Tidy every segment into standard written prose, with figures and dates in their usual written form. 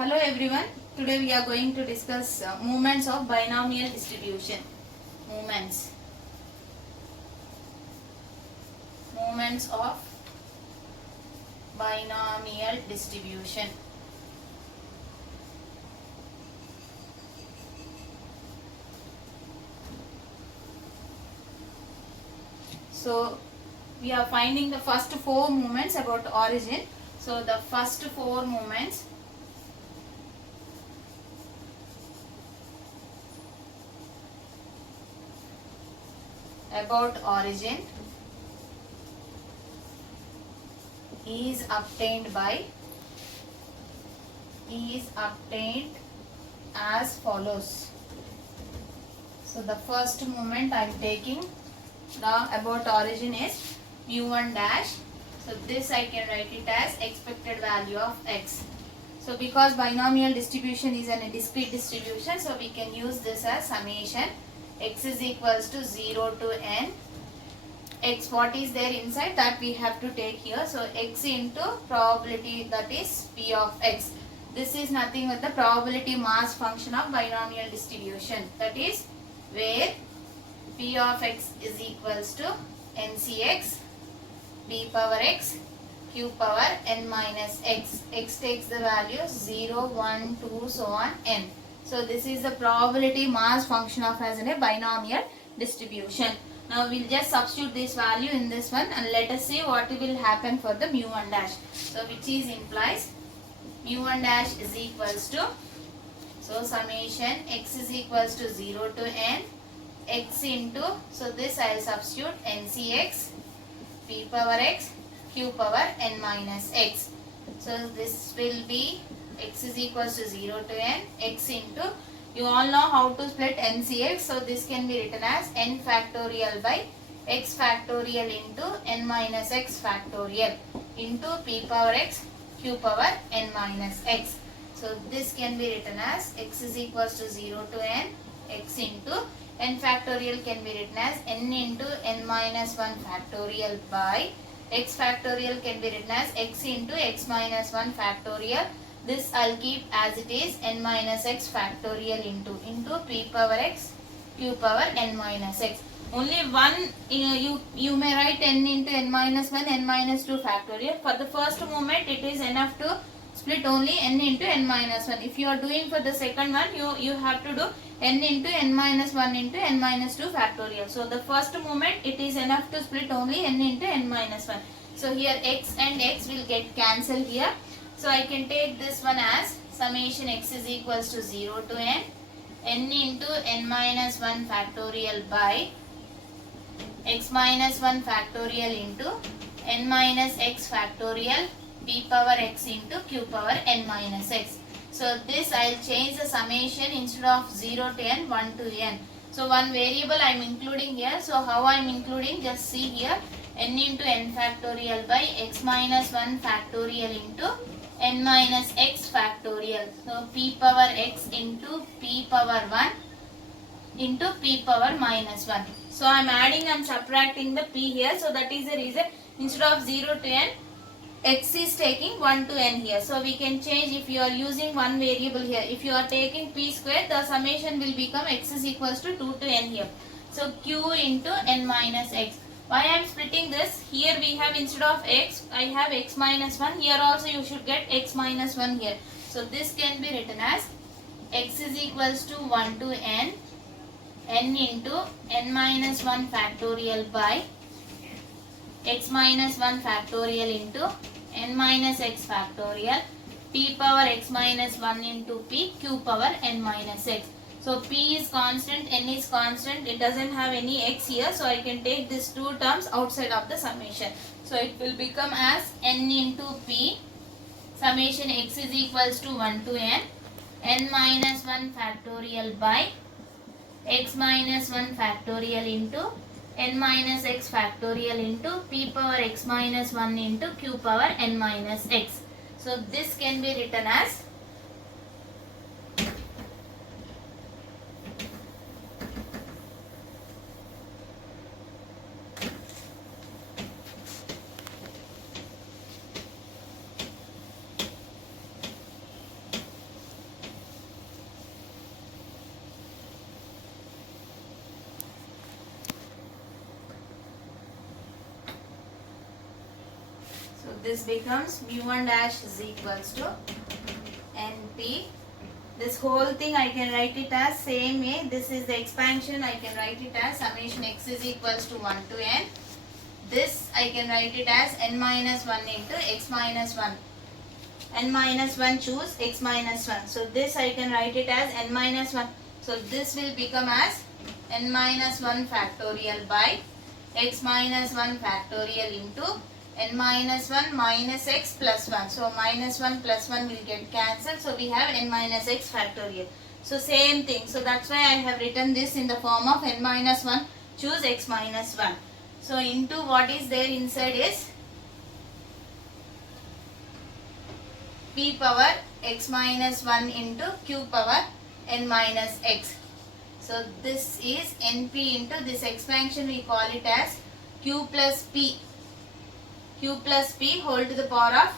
Hello everyone. Today we are going to discuss movements of binomial distribution. Movements. Movements of binomial distribution. So we are finding the first four movements about origin. So the first four movements about origin is obtained as follows. So the first movement I am taking the about origin is mu1 dash. So this I can write it as expected value of x. So because binomial distribution is a discrete distribution, so we can use this as summation x is equals to 0 to n. X, what is there inside, that we have to take here. So x into probability, that is p of x. This is nothing but the probability mass function of binomial distribution. That is where p of x is equals to ncx p power x q power n minus x. X takes the values 0, 1, 2, so on n. So this is the probability mass function of as in a binomial distribution. Now we will just substitute this value in this one and let us see what will happen for the mu1 dash. So which is implies mu1 dash is equals to, so summation x is equals to 0 to n x into, so this I will substitute ncx p power x q power n minus x. So this will be x is equals to 0 to n x into, you all know how to split ncx, so this can be written as n factorial by x factorial into n minus x factorial into p power x q power n minus x. So this can be written as x is equals to 0 to n x into, n factorial can be written as n into n minus 1 factorial by x factorial can be written as x into x minus 1 factorial. This I'll keep as it is, n minus x factorial into p power x q power n minus x. Only one, you may write n into n minus 1 n minus 2 factorial. For the first moment it is enough to split only n into n minus 1. If you are doing for the second one, you have to do n into n minus 1 into n minus 2 factorial. So the first moment it is enough to split only n into n minus 1. So here x and x will get cancelled here. So I can take this one as summation x is equals to 0 to n into n minus 1 factorial by x minus 1 factorial into n minus x factorial p power x into q power n minus x. So this I will change the summation, instead of 0 to n, 1 to n. So one variable I am including here. So how I am including, just see here, n into n factorial by x minus 1 factorial into n minus x factorial. So p power x into p power 1 into p power minus 1. So I am adding and subtracting the p here. So that is the reason, instead of 0 to n, x is taking 1 to n here. So we can change, if you are using one variable here. If you are taking p square, the summation will become x is equals to 2 to n here. So q into n minus x. Why I am splitting this? Here we have, instead of x, I have x minus 1. Here also you should get x minus 1 here. So this can be written as x is equals to 1 to n into n minus 1 factorial by x minus 1 factorial into n minus x factorial p power x minus 1 into p q power n minus x. So p is constant, n is constant, it doesn't have any x here. So I can take these two terms outside of the summation. So it will become as n into p summation x is equals to 1 to n minus 1 factorial by x minus 1 factorial into n minus x factorial into p power x minus 1 into q power n minus x. So this can be written as this becomes mu1 dash is equals to NP. This whole thing I can write it as same way. This is the expansion. I can write it as summation x is equals to 1 to n. This I can write it as n minus 1 into x minus 1. N minus 1 choose x minus 1. So this I can write it as n minus 1. So this will become as n minus 1 factorial by x minus 1 factorial into n minus 1 minus x plus 1. So minus 1 plus 1 will get cancelled. So we have n minus x factorial. So same thing. So that's why I have written this in the form of n minus 1 choose x minus 1. So into what is there inside is p power x minus 1 into q power n minus x. So this is np into this expansion we call it as q plus p. Q plus p whole to the power of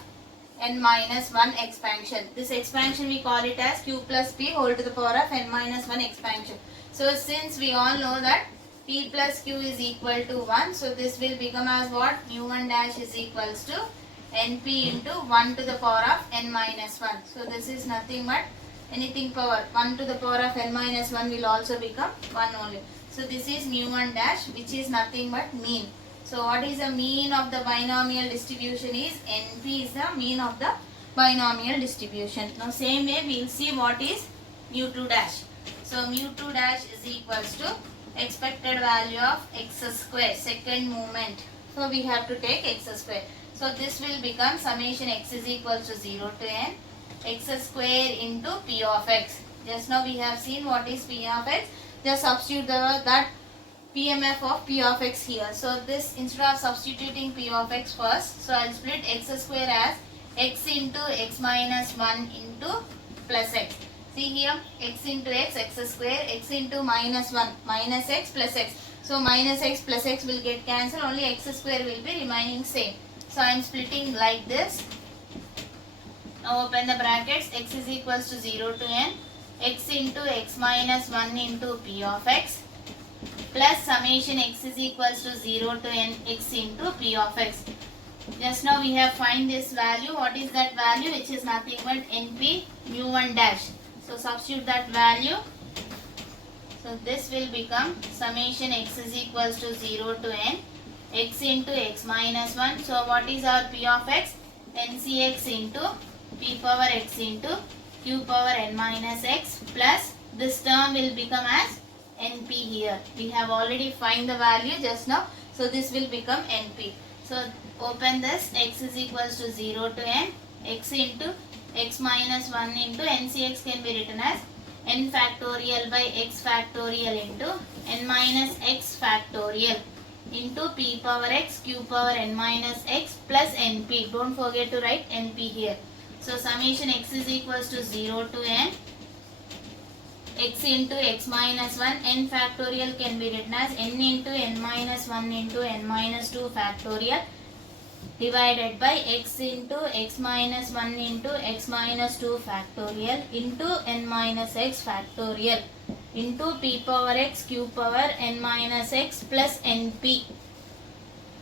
n minus 1 expansion. This expansion we call it as q plus p whole to the power of n minus 1 expansion. So since we all know that p plus q is equal to 1, so this will become as what? mu1 dash is equals to np into 1 to the power of n minus 1. So this is nothing but anything power 1 to the power of n minus 1 will also become 1 only. So this is mu1 dash, which is nothing but mean. So what is the mean of the binomial distribution is NP is the mean of the binomial distribution. Now same way we will see what is mu2 dash. So mu2 dash is equals to expected value of x square, second movement. So we have to take x square. So this will become summation x is equals to 0 to n x square into p of x. Just now we have seen what is p of x. Just substitute that PMF of p of x here. So this, instead of substituting p of x first, so I will split x square as x into x minus 1 into plus x. See here, x into x, x square, x into minus 1, minus x plus x. So minus x plus x will get cancelled, only x square will be remaining same. So I am splitting like this. Now open the brackets, x is equals to 0 to n, x into x minus 1 into p of x, plus summation x is equals to 0 to n x into p of x. Just now we have find this value. What is that value? Which is nothing but np mu1 dash. So substitute that value. So this will become summation x is equals to 0 to n x into x minus 1. So what is our p of x? ncx into p power x into q power n minus x, plus this term will become as np here. We have already find the value just now. So this will become np. So open this, x is equals to 0 to n x into x minus 1 into ncx can be written as n factorial by x factorial into n minus x factorial into p power x q power n minus x plus np. Don't forget to write np here. So summation x is equals to 0 to n x into x minus 1, n factorial can be written as n into n minus 1 into n minus 2 factorial divided by x into x minus 1 into x minus 2 factorial into n minus x factorial into p power x q power n minus x plus np.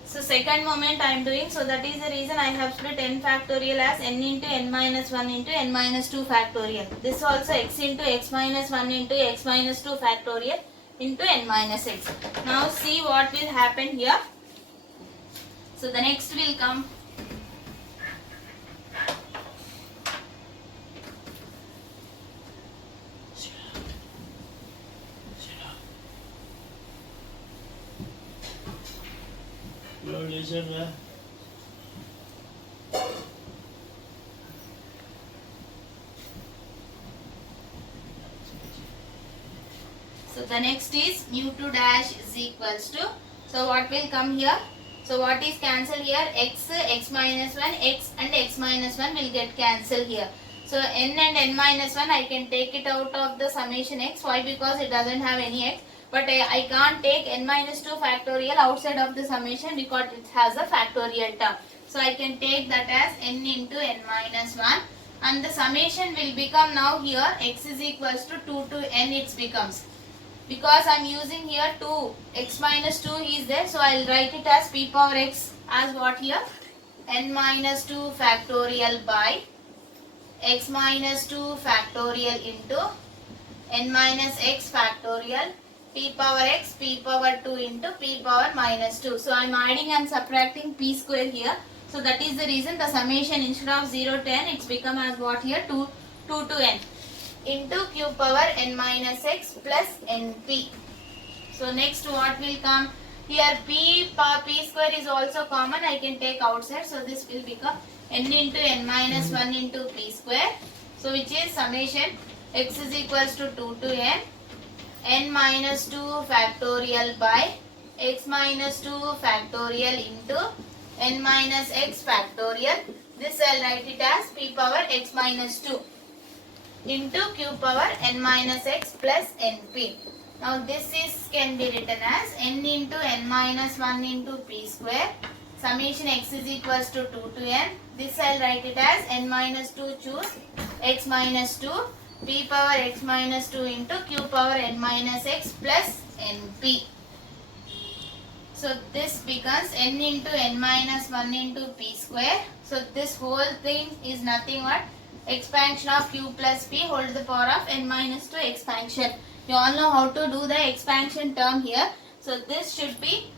So second moment I am doing, so that is the reason I have split n factorial as n into n minus 1 into n minus 2 factorial. This also x into x minus 1 into x minus 2 factorial into n minus x. Now see what will happen here. So the next will come. So the next is mu2 dash is equals to, so what will come here? So what is cancelled here? X, x minus 1, x and x minus 1 will get cancelled here. So n and n minus 1 I can take it out of the summation x. Why? Because it doesn't have any x. But I can't take n minus 2 factorial outside of the summation because it has a factorial term. So I can take that as n into n minus 1. And the summation will become now here x is equals to 2 to n it becomes. Because I am using here 2, x minus 2 is there. So I will write it as p power x as what here? n minus 2 factorial by x minus 2 factorial into n minus x factorial p power x p power 2 into p power minus 2. So I am adding and subtracting p square here. So that is the reason the summation instead of 0 to n it's become as what here 2 to n into q power n minus x plus np. So next what will come? Here p square is also common. I can take outside. So this will become n into n minus 1 into p square. So which is summation x is equals to 2 to n minus 2 factorial by x minus 2 factorial into n minus x factorial. This I'll write it as p power x minus 2 into q power n minus x plus np. Now this can be written as n into n minus 1 into p square. Summation x is equals to 2 to n. This I'll write it as n minus 2 choose x minus 2 p power x minus 2 into q power n minus x plus np. So this becomes n into n minus 1 into p square. So this whole thing is nothing but expansion of q plus p whole to the power of n minus 2 expansion. You all know how to do the expansion term here. So this should be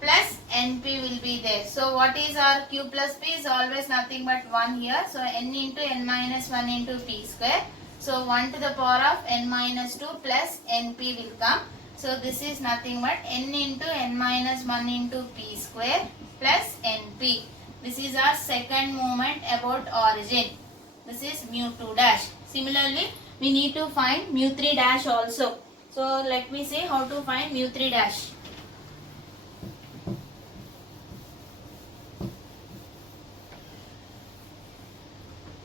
plus np will be there. So what is our q plus p is always nothing but 1 here. So n into n minus 1 into p square. So 1 to the power of n minus 2 plus np will come. So this is nothing but n into n minus 1 into p square plus np. This is our second moment about origin. This is mu 2 dash. Similarly, we need to find mu 3 dash also. So let me see how to find mu 3 dash.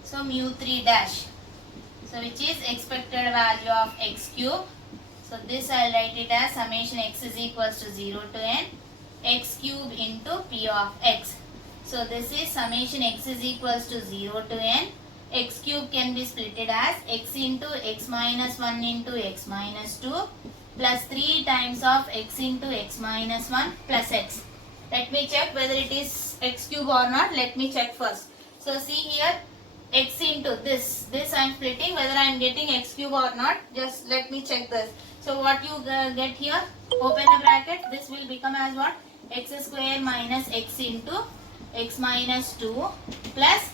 So mu 3 dash. So which is expected value of x cube. So this I will write it as summation x is equals to 0 to n x cube into p of x. So this is summation x is equals to 0 to n. X cube can be splitted as x into x minus 1 into x minus 2 plus 3 times of x into x minus 1 plus x. Let me check whether it is x cube or not. Let me check first. So see here x into this I am splitting whether I am getting x cube or not. Just let me check this. So what you get here, open the bracket, this will become as what? X square minus x into x minus 2 plus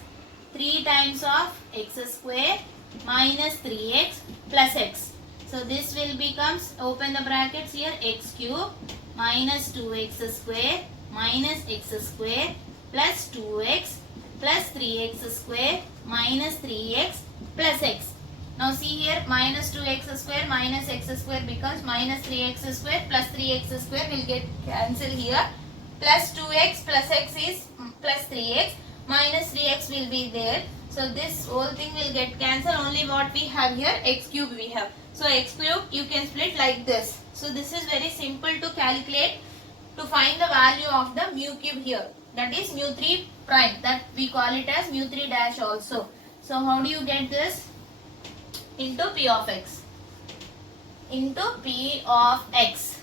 3 times of x square minus 3x plus x. So this will becomes, open the brackets here, x cube minus 2x square minus x square plus 2x plus 3x square minus 3x plus x. Now see here minus 2x square minus x square becomes minus 3x square plus 3x square will get cancelled here. Plus 2x plus x is plus 3x minus 3x will be there. So this whole thing will get cancelled. Only what we have here x cube we have. So x cube you can split like this. So this is very simple to calculate to find the value of the mu cube here. That is mu 3 prime. That we call it as mu 3 dash also. So how do you get this? Into p of x. Into p of x.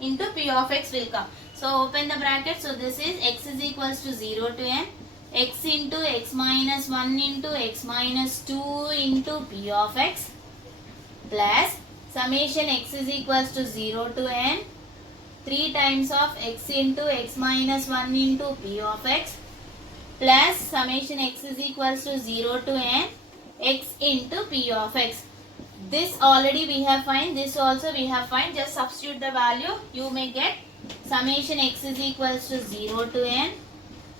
Into p of x will come. So open the bracket. So this is x is equals to 0 to n. X into x minus 1 into x minus 2 into p of x plus summation x is equals to 0 to n 3 times of x into x minus 1 into p of x plus summation x is equals to 0 to n x into p of x. This already we have find, this also we have find. Just substitute the value. You may get summation x is equals to 0 to n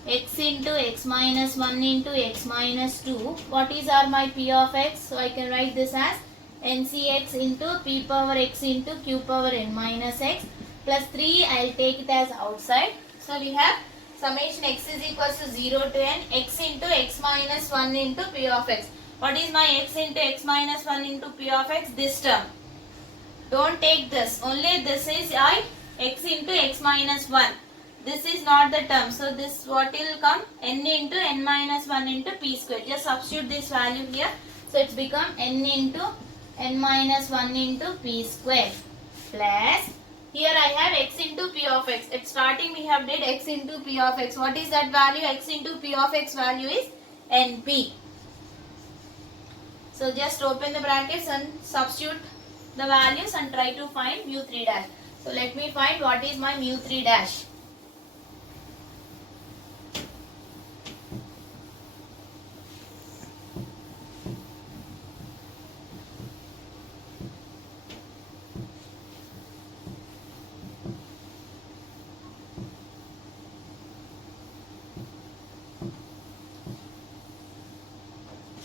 x into x minus 1 into x minus 2. What is our my p of x? So I can write this as ncx into p power x into q power n minus x plus 3. I will take it as outside. So we have summation x is equals to 0 to n x into x minus 1 into p of x. What is my x into x minus 1 into p of x? This term. Don't take this. Only this is x into x minus 1. This is not the term. So this what will come? N into n minus 1 into p square. Just substitute this value here. So it's become n into n minus 1 into p square plus Here I have x into p of x. At starting we have did x into p of x. What is that value? X into p of x value is np. So just open the brackets and substitute the values and try to find mu 3 dash. So let me find what is my mu 3 dash.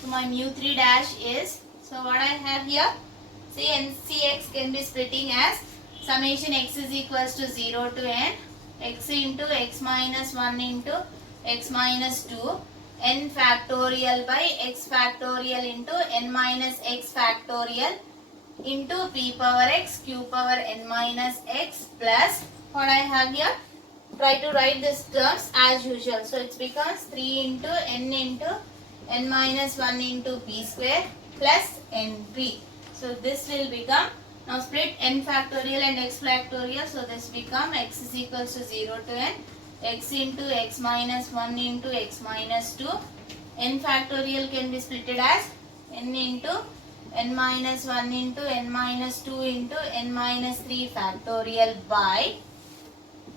So my mu 3 dash is, so what I have here, see NCX can be splitting as summation x is equals to 0 to n, x into x minus 1 into x minus 2, n factorial by x factorial into n minus x factorial into p power x q power n minus x plus what I have here. Try to write these terms as usual. So it becomes 3 into n minus 1 into p square plus np. So this will become, now split n factorial and x factorial. So this become x is equals to 0 to n, x into x minus 1 into x minus 2. N factorial can be splitted as n into n minus 1 into n minus 2 into n minus 3 factorial by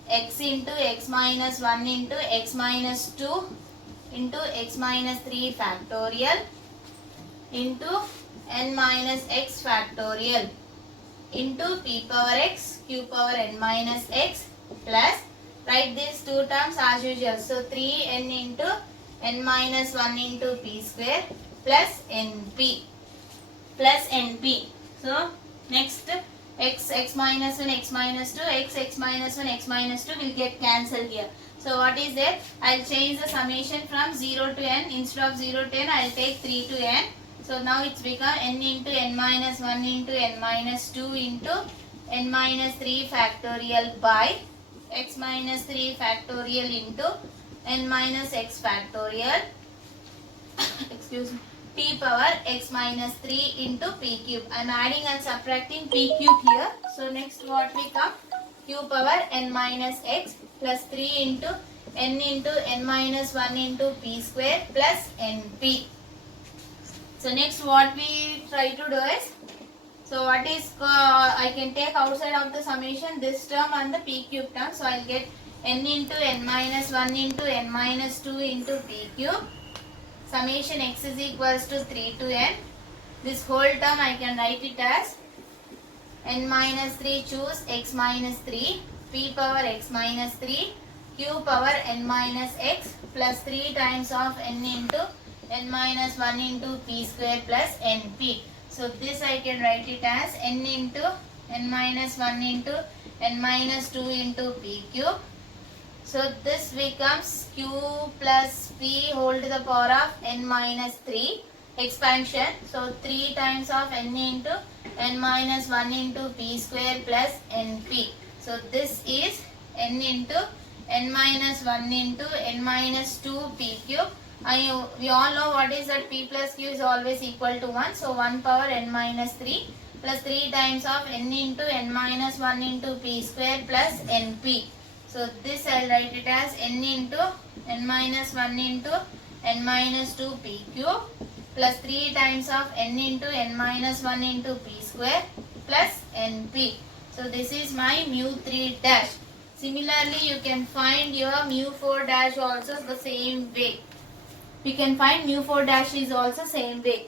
x into x minus 1 into x minus 2 into x minus 3 factorial into n minus x factorial into p power x q power n minus x plus, write these two terms as usual. So 3n into n minus 1 into p square plus np. So next x minus 1 x minus 2 x minus 1 x minus 2 will get cancelled here. So what is there? I will change the summation from 0 to n. Instead of 0 to n, I will take 3 to n. So now it's become n into n minus 1 into n minus 2 into n minus 3 factorial by x minus 3 factorial into n minus x factorial excuse me, p power x minus 3 into p cube. I am adding and subtracting p cube here. So next what we come? Q power n minus x plus 3 into n minus 1 into p square plus np. So next what we try to do is, so what is, I can take outside of the summation this term and the p cube term. So I will get n into n minus 1 into n minus 2 into p cube. Summation x is equals to 3 to n. This whole term I can write it as n minus 3 choose x minus 3 p power x minus 3 q power n minus x plus 3 times of n into n minus 1 into p square plus np. So this I can write it as n into n minus 1 into n minus 2 into p cube. So this becomes q plus p whole to the power of n minus 3 expansion. So 3 times of n into n minus 1 into p square plus np. So this is n into n minus 1 into n minus 2 p cube. We all know what is that p plus q is always equal to 1. So 1 power n minus 3 plus 3 times of n into n minus 1 into p square plus np. So this I will write it as n into n minus 1 into n minus 2 p cube plus 3 times of n into n minus 1 into p square plus np. So this is my mu 3 dash. Similarly, you can find your mu 4 dash also the same way. We can find mu 4 dash is also same way.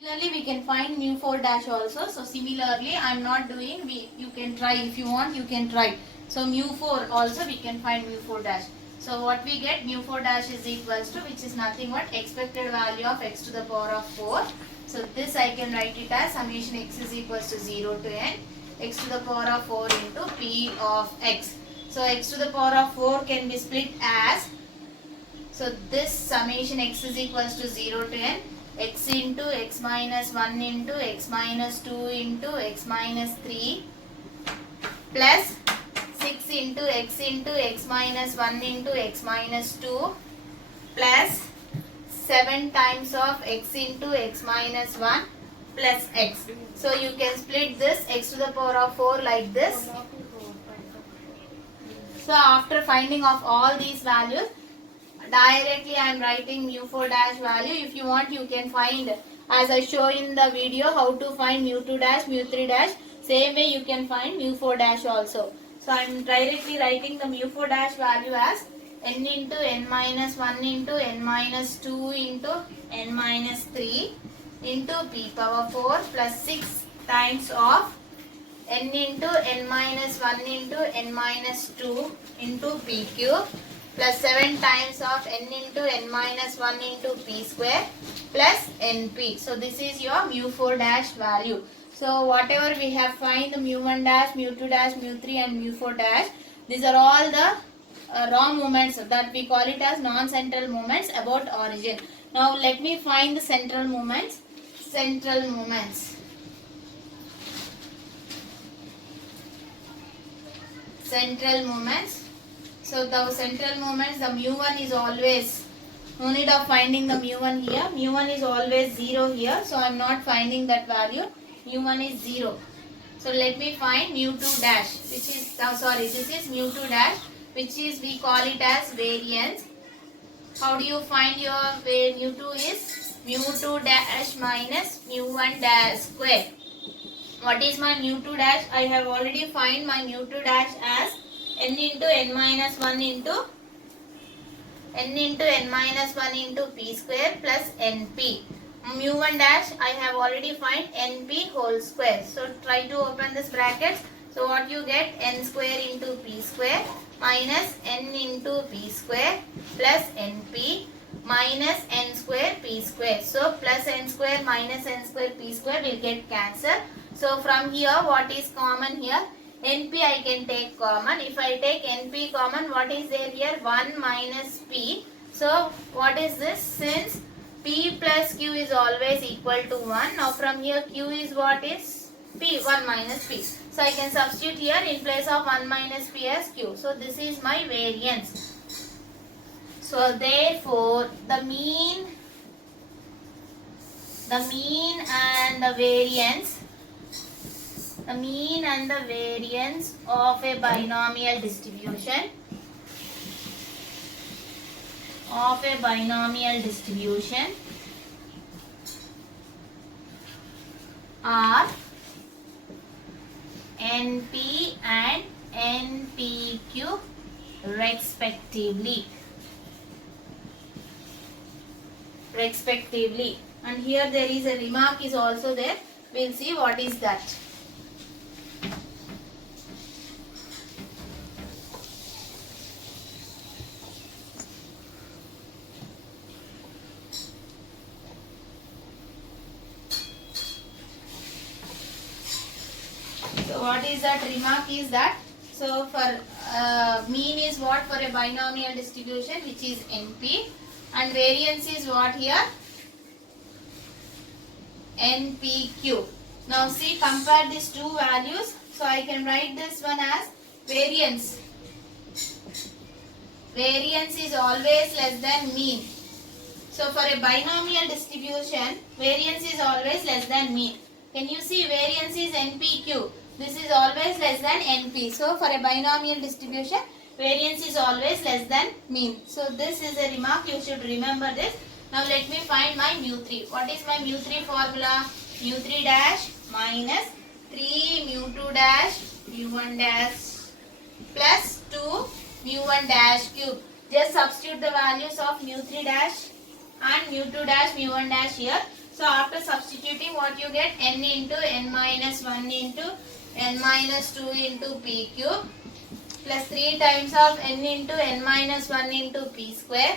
Similarly, we can find mu 4 dash also. So similarly, I am not doing, you can try if you want, you can try. So mu 4 also we can find mu 4 dash. So what we get, mu 4 dash is equals to, which is nothing but expected value of x to the power of 4. So this I can write it as summation x is equals to 0 to n x to the power of 4 into p of x. So x to the power of 4 can be split as, so this summation x is equals to 0 to n x into x minus 1 into x minus 2 into x minus 3 plus 6 into x minus 1 into x minus 2 plus 7 times of x into x minus 1 plus x. So you can split this x to the power of 4 like this. So after finding of all these values, directly I am writing mu4 dash value. If you want, you can find, as I show in the video, how to find mu2 dash, mu3 dash. Same way you can find mu4 dash also. So I am directly writing the mu4 dash value as n into n minus 1 into n minus 2 into n minus 3 into p power 4 plus 6 times of n into n minus 1 into n minus 2 into p cube plus 7 times of n into n minus 1 into p square plus np. So this is your mu4 dash value. So whatever we have find the mu1 dash, mu2 dash, mu3 and mu4 dash, these are all the raw moments that we call it as non-central moments about origin. Now let me find the central moments. Central moments. Central moments. So the central moments, the mu1 is always, no need of finding the mu1 here. mu1 is always 0 here. So I am not finding that value. mu1 is 0. So let me find mu2 dash, which is, this is mu2 dash, which is, we call it as variance. How do you find your mu2 is mu2 dash minus mu1 dash square. What is my mu2 dash? I have already find my mu2 dash as n into n minus 1 into n minus 1 into p square plus np. Mu1 dash I have already find np whole square. So try to open this brackets. So what you get, n square into p square minus n into p square plus np minus n square p square. So plus n square minus n square p square will get cancelled. So from here what is common here? np I can take common. If I take np common, what is there here? 1 minus p. So what is this? Since p plus q is always equal to 1. Now from here q is what is? P, 1 minus p. So I can substitute here in place of 1 minus p as q. So this is my variance. So therefore the mean and the variance of a binomial distribution are np and npq respectively. And here there is a remark is also there. We'll see what is that. So what is that remark is that, so for mean is what for a binomial distribution, which is np, and variance is what here? npq. Now see, compare these two values. So I can write this one as variance. Variance is always less than mean. So for a binomial distribution, variance is always less than mean. Can you see variance is npq? This is always less than np. So for a binomial distribution, variance is always less than mean. So this is a remark, you should remember this. Now let me find my mu3. What is my mu3 formula? mu3 dash minus 3 mu2 dash mu1 dash plus 2 mu1 dash cube. Just substitute the values of mu3 dash and mu2 dash mu1 dash here. So after substituting, what you get? n into n minus 1 into n minus 2 into p cube plus 3 times of n into n minus 1 into p square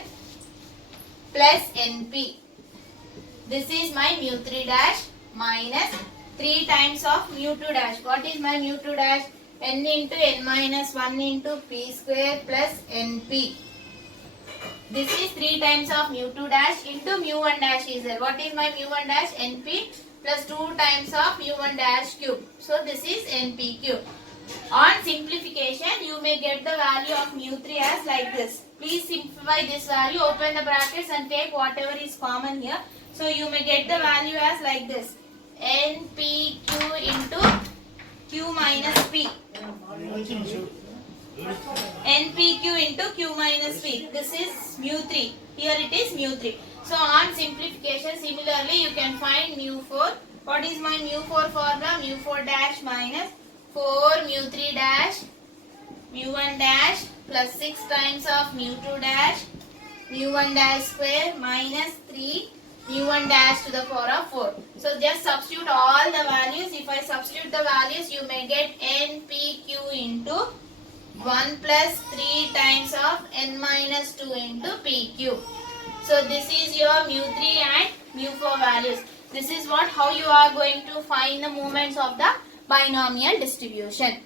plus np. This is my mu3 dash minus 3 times of mu2 dash. What is my mu2 dash? n into n minus 1 into p square plus np. This is 3 times of mu2 dash into mu1 dash is there. What is my mu1 dash? np plus 2 times of mu1 dash cube. So this is np cube. On simplification, you may get the value of mu3 as like this. Please simplify this value, open the brackets and take whatever is common here. So you may get the value as like this. NPQ into Q minus P. NPQ into Q minus P. This is mu3. Here it is mu3. So on simplification, similarly you can find mu4. What is my mu4 formula? Mu4 dash minus 4 mu3 dash mu1 dash plus 6 times of mu2 dash mu1 dash square minus 3 mu1 dash to the power of 4. So just substitute all the values. If I substitute the values, you may get NPQ into 1 plus 3 times of n minus 2 into PQ. So this is your mu3 and mu4 values. This is how you are going to find the moments of the binomial distribution.